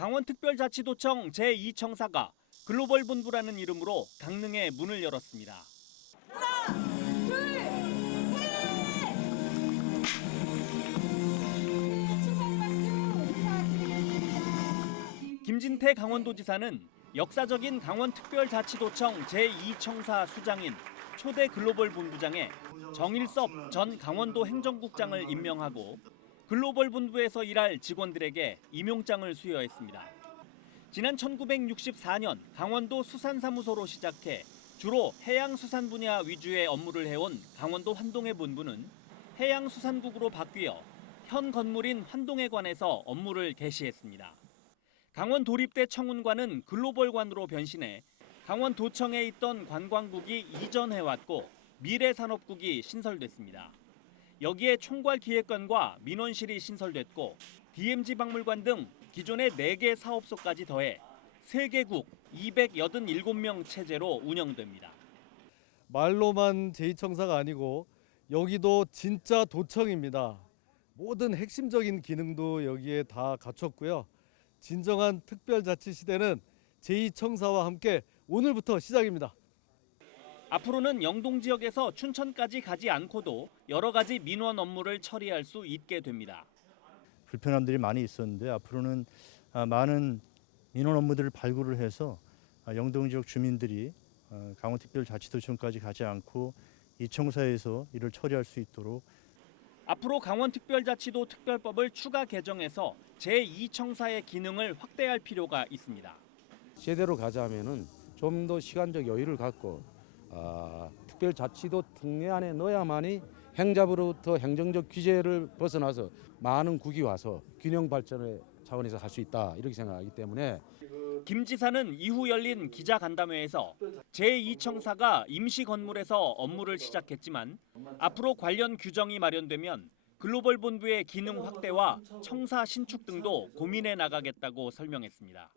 강원특별자치도청 제2청사가 글로벌 본부라는 이름으로 강릉에 문을 열었습니다. 김진태 강원도지사는 역사적인 강원특별자치도청 제2청사 수장인 초대 글로벌 본부장에 정일섭 전 강원도 행정국장을 임명하고 글로벌 본부에서 일할 직원들에게 임용장을 수여했습니다. 지난 1964년 강원도 수산사무소로 시작해 주로 해양수산 분야 위주의 업무를 해온 강원도 환동의 본부는 해양수산국으로 바뀌어 현 건물인 환동해관에서 업무를 개시했습니다. 강원 도립대 청운관은 글로벌관으로 변신해 강원 도청에 있던 관광국이 이전해왔고 미래산업국이 신설됐습니다. 여기에 총괄기획관과 민원실이 신설됐고 DMZ 박물관 등 기존의 4개 사업소까지 더해 세개국 287명 체제로 운영됩니다. 말로만 제2청사가 아니고 여기도 진짜 도청입니다. 모든 핵심적인 기능도 여기에 다 갖췄고요. 진정한 특별자치 시대는 제2청사와 함께 오늘부터 시작입니다. 앞으로는 영동 지역에서 춘천까지 가지 않고도 여러 가지 민원 업무를 처리할 수 있게 됩니다. 불편함들이 많이 있었는데 앞으로는 아, 많은 민원 업무들을 발굴을 해서 아, 영동 지역 주민들이 어, 강원특별자치도청까지 가지 않고 이 청사에서 이를 처리할 수 있도록 앞으로 강원특별자치도 특별법을 추가 개정해서 제2청사의 기능을 확대할 필요가 있습니다. 제대로 가자면은 좀 더 시간적 여유를 갖고 아, 특별자치도 특례 안에 넣어야만이 행자부로부터 행정적 규제를 벗어나서 많은 국이 와서 균형 발전의 차원에서 할 수 있다 이렇게 생각하기 때문에 김 지사는 이후 열린 기자 간담회에서 제2청사가 임시 건물에서 업무를 시작했지만 앞으로 관련 규정이 마련되면 글로벌 본부의 기능 확대와 청사 신축 등도 고민해 나가겠다고 설명했습니다.